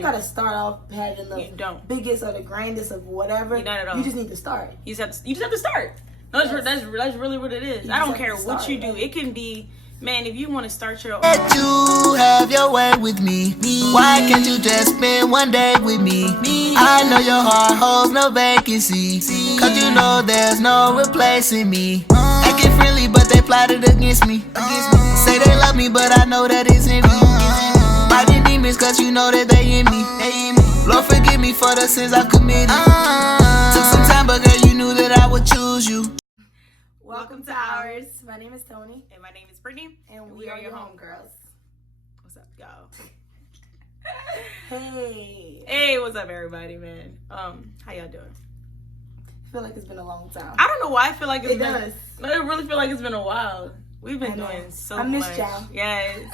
don't gotta start off having the biggest or the grandest of whatever. Not at all. You just need to start. You just have to start. That's really what it is. I don't care what you do. It can be, man, if you want to start your own. Let you have your way with me. Why can't you just spend one day with me? I know your heart holds no vacancy, cause you know there's no replacing me. Acting friendly, but they plotted against me. Say they love me, but I know that it's in me. Fighting demons, cause you know that they in me. Lord, forgive me for the sins I've committed. Took some time, but girl, you knew that I would choose you. Welcome to Ours. My name is Tony. And my name is Brittany. And we are your homegirls. What's up, y'all? Hey. Hey, what's up, everybody, man? How y'all doing? I feel like it's been a long time. I don't know why I feel like it's been. Does. No, I really feel like it's been a while. We've been doing so much. I missed y'all. Yes.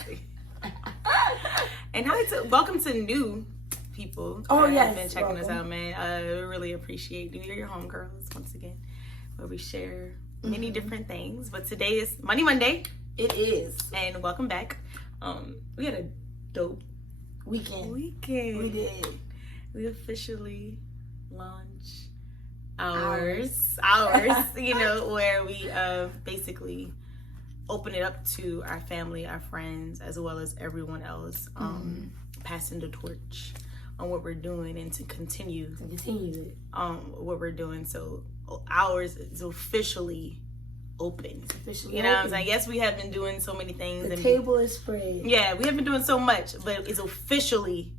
And welcome to new people. Oh, yes. Been checking us out, man. We really appreciate you. You're your homegirls once again, where we share many different things. But today is Monday. It is. And welcome back. We had a dope weekend. We did. We officially launched Ours, you know, where we basically open it up to our family, our friends, as well as everyone else, passing the torch on what we're doing and to continue it. What we're doing. So Ours is officially open. You know what I'm saying? Yes, we have been doing so many things. The table is spread. Yeah, we have been doing so much, but it's officially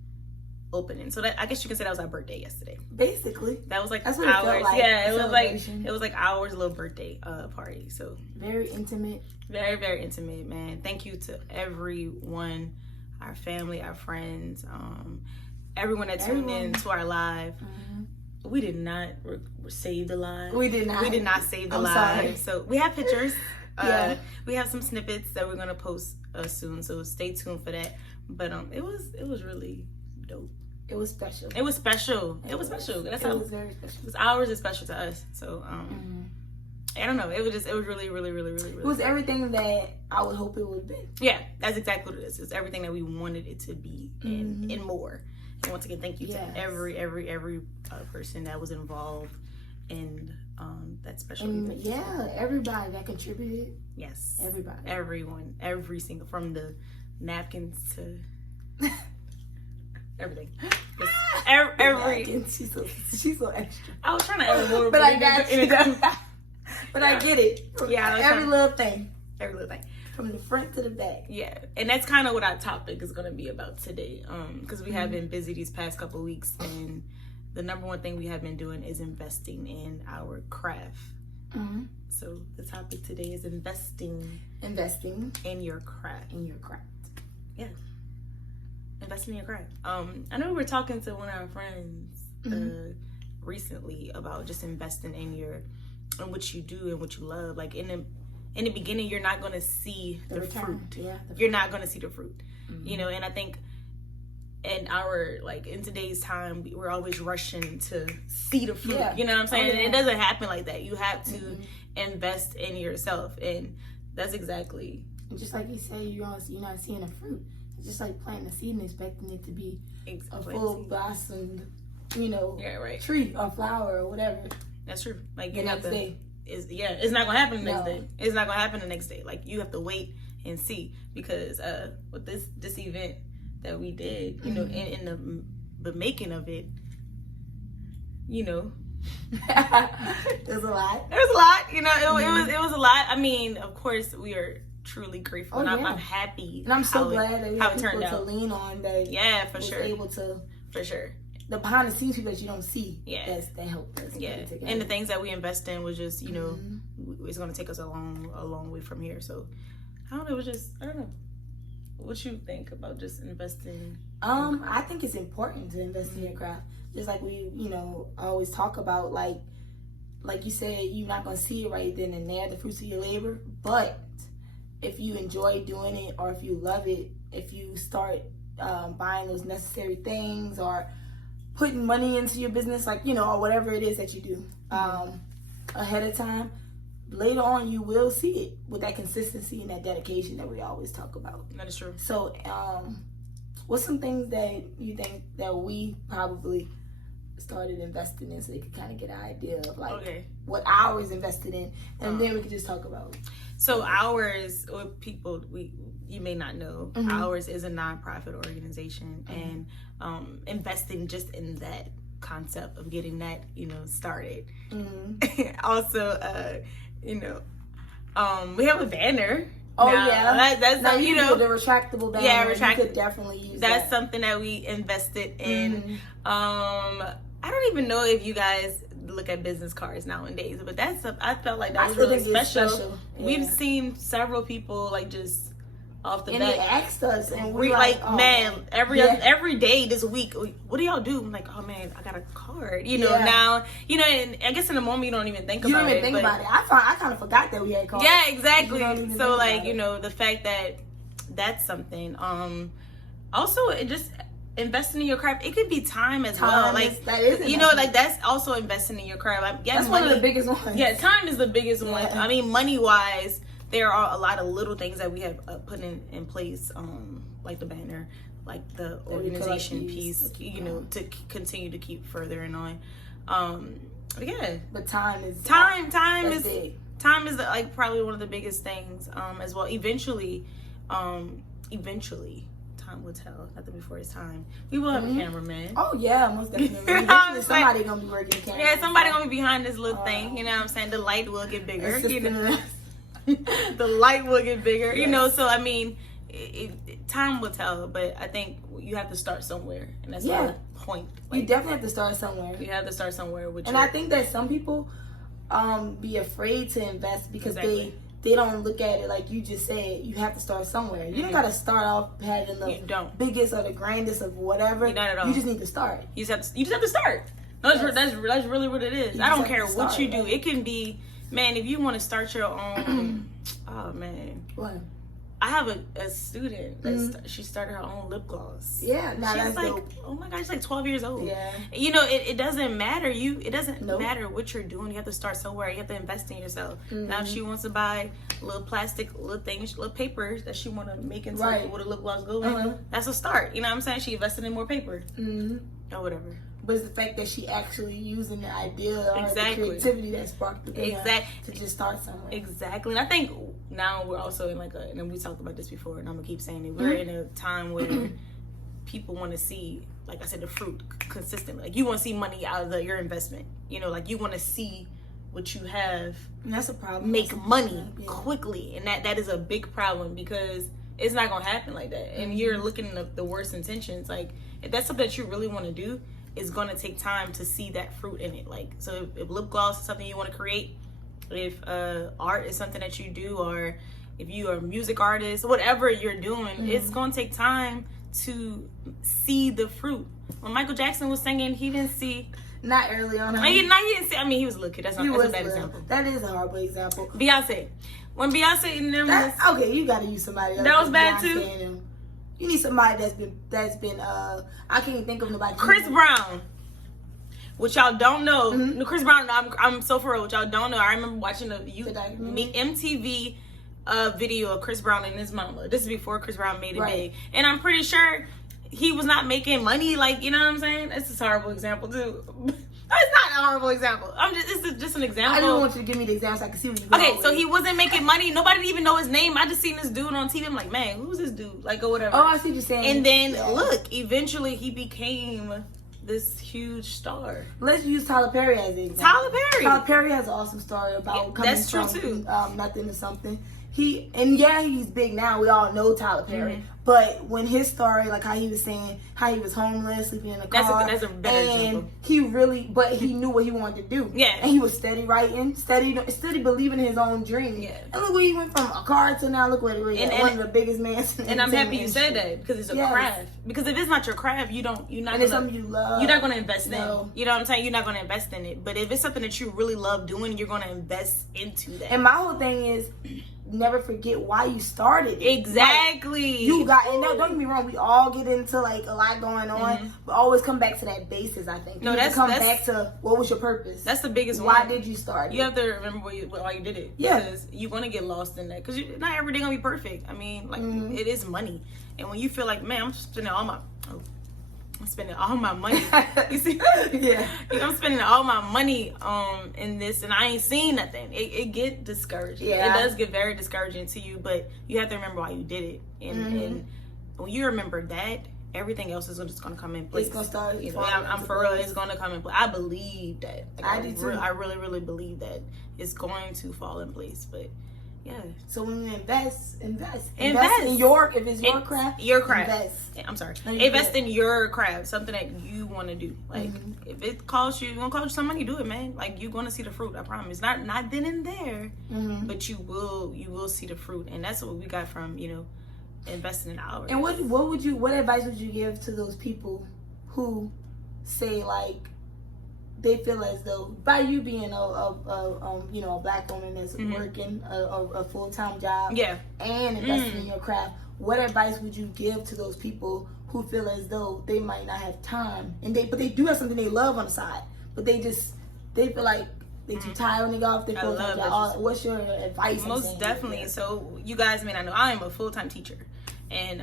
opening. So that, I guess you can say that was our birthday yesterday. Basically. That was like That's what Ours. It felt like. Yeah, it was like Ours little birthday party. So very intimate. Very, very intimate, man. Thank you to everyone, our family, our friends, everyone that tuned in to our live. We did not save the live. We did not save the I'm live. Sorry. So we have pictures. We have some snippets that we're gonna post soon. So stay tuned for that. But it was really dope. It was special. It was special. It was special. That's how. It was very special. Because Ours is special to us. So I don't know. It was really, really, really, really, really. It was everything that I would hope it would be. Yeah, that's exactly what it is. It's everything that we wanted it to be and more. And once again, thank you to every person that was involved in that special event. Yeah, everybody that contributed. Yes. Everybody. Everyone. Every single, from the napkins to everything. Every She's so extra. I was trying to add more, but I got you. But I get it. Yeah. Every little thing. From the front to the back. Yeah, and that's kind of what our topic is going to be about today. Because we have been busy these past couple of weeks, and the number one thing we have been doing is investing in our craft. So the topic today is investing in your craft. Yeah, investing in your craft. I know we were talking to one of our friends recently about just investing in what you do and what you love. Like in the beginning, you're not going to see the fruit. Yeah, you're not going to see the fruit, you know. And I think in today's time, we're always rushing to see the fruit. You know what I'm saying? And it doesn't happen like that. You have to invest in yourself, and that's exactly. Just like you say, you're not seeing the fruit. It's just like planting a seed and expecting it to be a full blossomed, tree or flower or whatever. That's true. Like the next day. It's not gonna happen the next day. It's not gonna happen the next day. Like you have to wait and see, because with this event that we did, you know, in the making of it, you know, there's a lot. There's a lot, you know. It was a lot. I mean, of course, we are truly grateful. And I'm happy, and I'm so glad that we have people to lean on. That for sure, able to for sure. The behind the scenes people that you don't see, that helped us. Yeah, and the things that we invest in was just, you know, it's going to take us a long way from here. So, I don't know. I don't know. What you think about just investing? I think it's important to invest in your craft. Just like we, always talk about, like you said, you're not going to see it right then and there, the fruits of your labor. But if you enjoy doing it, or if you love it, if you start buying those necessary things, or putting money into your business, or whatever it is that you do ahead of time, later on you will see it with that consistency and that dedication that we always talk about. That is true. So What's some things that you think that we probably started investing in so they could kind of get an idea of like what ours invested in, and then we could just talk about it. So ours, or people you may not know, ours is a nonprofit organization, and investing just in that concept of getting that started. Also, we have a banner. Oh now, yeah, that's now, the retractable banner. Yeah, you could definitely use that's that. something that we invested in. I don't even know if you guys look at business cards nowadays, but I felt like that was really special. Yeah. We've seen several people like just off the and bat. They asked us, and we like, oh, man, every day this week, what do y'all do? I'm like, oh man, I got a card. Now, and I guess in the moment you don't even think about it. You don't even think about it. I kind of forgot that we had cards. Yeah, exactly. So like, the fact that that's something. Also, it just investing in your craft. It could be time as well. Like that is, like that's also investing in your craft. That's one of the biggest ones. Yeah, time is the biggest one. I mean, money wise, there are a lot of little things that we have put in place, like the banner, like the organization piece, to continue to keep furthering on. But yeah, but time is big. Time is like probably one of the biggest things as well. Eventually, time will tell. Nothing before it's time. We will have a cameraman. Oh yeah, most definitely. Somebody gonna be working the camera. Yeah, somebody gonna be behind this little thing. You know what I'm saying? The light will get bigger. The light will get bigger. Yes. So I mean, time will tell. But I think you have to start somewhere, and that's the point. Like, you definitely have to start somewhere. You have to start somewhere. I think that some people be afraid to invest because they don't look at it like you just said. You have to start somewhere. You don't got to start off having the biggest or the grandest of whatever. Not at all. You just need to start. You just have to start. That's really what it is. I don't care what you do. It can be, man, if you want to start your own. Oh man. What? I have a student that she started her own lip gloss. Yeah, she's like, dope. Oh my gosh, she's like 12 years old. Yeah. It doesn't matter. It doesn't matter what you're doing. You have to start somewhere. You have to invest in yourself. Now, if she wants to buy little plastic, little things, little papers that she want to make into what a lip gloss go in, that's a start. You know what I'm saying? She invested in more paper or whatever. But it's the fact that she actually using the idea or the creativity that sparked the thing to just start somewhere. Exactly. And I think now we're also in and we talked about this before, and I'm gonna keep saying it. We're in a time where people want to see, like I said, the fruit consistently. Like you want to see money out of your investment. Like you want to see what you have. And that's a problem. Make money quickly, and that is a big problem because it's not gonna happen like that. And you're looking at the worst intentions. Like if that's something that you really want to do, it's going to take time to see that fruit in it. Like, so if lip gloss is something you want to create, if art is something that you do, or if you are a music artist, whatever you're doing, it's going to take time to see the fruit. When Michael Jackson was singing, he didn't see. Not early on. He didn't see. I mean, he was a little kid. That's a bad example. That is a horrible example. Beyonce. When Beyonce and them was. Okay, you got to use somebody else. That was bad Beyonce too? You need somebody that's been I can't even think of nobody. Chris Brown. Which y'all don't know. Chris Brown, I'm so for real. What y'all don't know. I remember watching a MTV video of Chris Brown and his mama. This is before Chris Brown made it big. And I'm pretty sure he was not making money. Like, you know what I'm saying? It's a horrible example too. It's not a horrible example. It's just an example. I didn't want you to give me the example so I could see what you're going Okay, so he wasn't making money. Nobody didn't even know his name. I just seen this dude on TV. I'm like, man, who's this dude? Like, or whatever. Oh, I see what you're saying. And then, look, eventually he became this huge star. Let's use Tyler Perry as an example. Tyler Perry has an awesome story about coming from nothing to something. He's big now. We all know Tyler Perry. But when his story, like how he was saying how he was homeless, sleeping in a car, that's a better example. He knew what he wanted to do. Yeah. And he was steady writing, steady believing in his own dream. Yeah. And look where he went from a car to now look where he is. One of the biggest men. And I'm happy you said that because it's a craft. Because if it's not your craft, it's something you love. You're not gonna invest in. You know what I'm saying? You're not gonna invest in it. But if it's something that you really love doing, you're gonna invest into that. And my whole thing is, never forget why you started it. Exactly. Like, you got, and don't get me wrong, we all get into like a lot going on, but always come back to that basis. I think. That's back to what was your purpose. That's the biggest one. Why did you start? You have to remember why you did it. Yeah. Because you're gonna get lost in that. Because not every day gonna be perfect. I mean, like it is money, and when you feel like, man, I'm spending all my money. You see? Yeah. I'm spending all my money in this and I ain't seen nothing. It get discouraging. Yeah. It does get very discouraging to you, but you have to remember why you did it. And when you remember that, everything else is just gonna come in place. It's gonna start. You know, I'm for real. It's gonna come in place. I believe that. Like, I do too. I really, really believe that it's going to fall in place. But yeah. So when you invest in your, if it's your craft, invest. I'm sorry. Invest in your craft, something that you want to do. Like if it costs you, it's gonna cost you some money. Do it, man. Like you're gonna see the fruit. I promise. Not then and there, but you will see the fruit, and that's what we got from investing in ours. And what advice would you give to those people who say like they feel as though by you being a black woman that's working a full-time job and investing in your craft, what advice would you give to those people who feel as though they might not have time but they do have something they love on the side, but they feel like they too tired when they go off their full-time job? What's your advice? Most definitely. So you guys may not know, I am a full-time teacher. And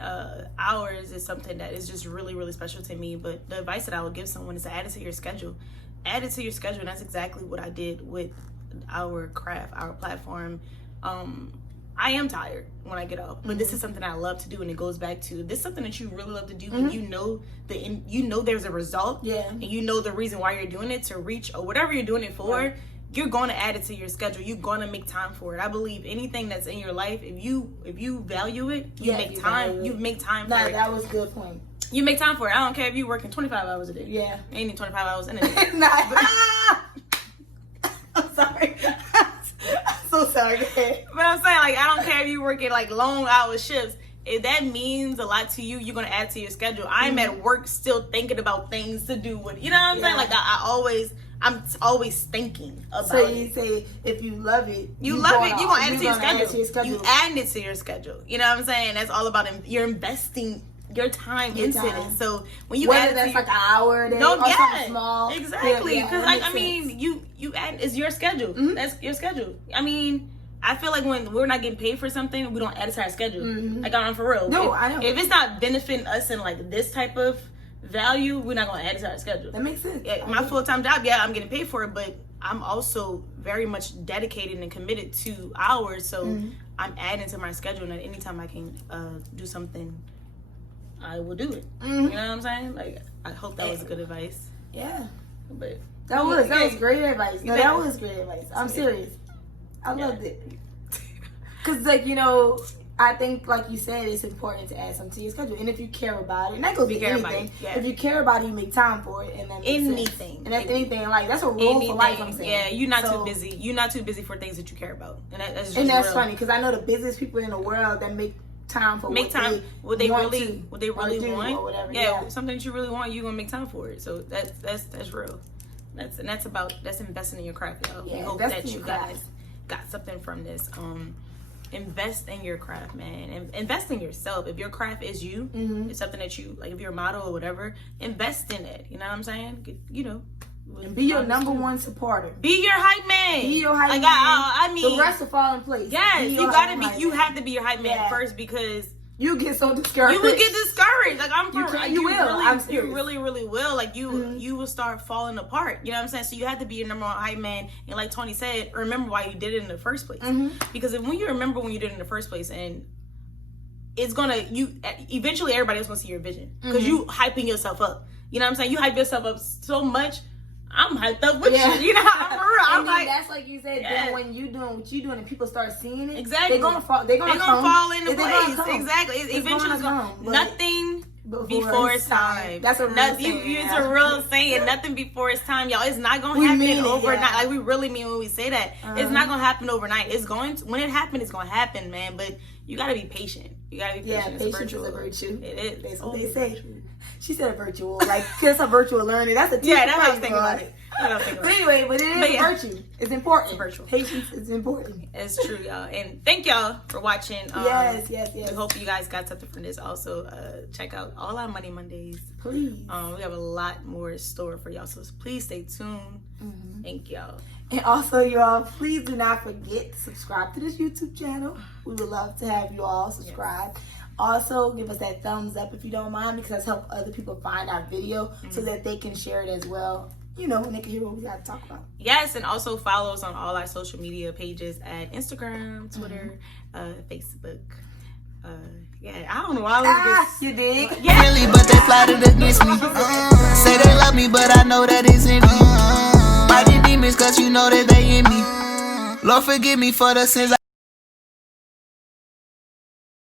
hours is something that is just really, really special to me. But the advice that I would give someone is to add it to your schedule. Add it to your schedule, and that's exactly what I did with our craft, our platform. I am tired when I get up, but this is something I love to do, and it goes back to this is something that you really love to do, and you know there's a result, and you know the reason why you're doing it to reach or whatever you're doing it for. Right. You're going to add it to your schedule. You're going to make time for it. I believe anything that's in your life, if you value it, you make time. You make time for it. That was a good point. You make time for it. I don't care if you're working 25 hours a day. Yeah. You need 25 hours in a day. I'm sorry. I'm so sorry. Go ahead. But I'm saying, like, I don't care if you're working, like, long hour shifts. If that means a lot to you, you're going to add to your schedule. I'm at work still thinking about things to do with, you know what I'm saying? Like, I'm always thinking about it. So you say if you love it, you're going to add it to your schedule. You add it to your schedule. You know what I'm saying? That's all about you're investing your time into it. So when you add it that's like an hour a day or something small. Exactly. Because I mean, you add, it's your schedule. That's your schedule. I mean, I feel like when we're not getting paid for something, we don't add it to our schedule. Like, I'm for real. No, I know. If it's not benefiting us in like this type of value, we're not going to add it to our schedule. That makes sense. Yeah, my full-time job, I'm getting paid for it, but I'm also very much dedicated and committed to hours, so I'm adding to my schedule, and at any time I can do something, I will do it. You know what I'm saying? Like, I hope that was good advice. Yeah. But that was great advice. No, that was great advice. I'm serious. I loved it. Because, like, I think, like you said, it's important to add something to your schedule. And if you care about it, and that goes to anything. If you care about it, you make time for it. And that makes anything. Sense. And that's anything. Like, that's a rule for life, I'm saying. Yeah, you're not too busy. You're not too busy for things that you care about. And that's just funny, because I know the busiest people in the world that make time for what they really want. Or whatever. Yeah, something that you really want, you're going to make time for it. So that's real. That's investing in your craft, y'all. Yeah, we hope that you guys got something from this. Invest in your craft, man, and invest in yourself. If your craft is you, it's something that you like. If you're a model or whatever, invest in it. You know what I'm saying? And be your number one supporter. Be your hype man. Be your hype man. I mean, the rest will fall in place. Yes, you gotta be. You have to be your hype man first, because you get so discouraged. You will get discouraged. Like you really will. Like you will start falling apart. You know what I'm saying? So you have to be your number one hype man. And like Tony said, remember why you did it in the first place. Because when you remember when you did it in the first place, and it's eventually everybody else gonna see your vision, because you hyping yourself up. You know what I'm saying? You hype yourself up so much. I'm hyped up with you. You know, I'm like, that's like you said. Then when you doing what you doing and people start seeing it, exactly, they're gonna fall into place. Exactly. Eventually, it's gonna nothing before it's time. That's a real saying. It's a real saying. Nothing before it's time, y'all. It's not gonna happen overnight. Like, we really mean when we say that. It's not gonna happen overnight. It's going to, when it happens, it's gonna happen, man. But you gotta be patient. You gotta be patient. Yeah, patience is a virtue. It is. That's what they say. She said a virtual, like, cause a virtual learner. That's a yeah. That's what I was thinking about it. But anyway, but it is a virtue. It's important. It's virtual. Patience is important. It's true, y'all. And thank y'all for watching. Yes. We hope you guys got something from this. Also, check out all our Money Mondays. Please. We have a lot more in store for y'all, so please stay tuned. Thank y'all. And also, y'all, please do not forget to subscribe to this YouTube channel. We would love to have you all subscribe. Yes. Also, give us that thumbs up if you don't mind, because that's help other people find our video so that they can share it as well. You know, when they can hear what we got to talk about. Yes, and also follow us on all our social media pages at Instagram, Twitter, Facebook. Yeah, I don't know why you dig? Yeah. Really, but they plotted against me. Say they love me, but I know that it's in me. Fighting demons, cause you know that they in me. Lord, forgive me for the sins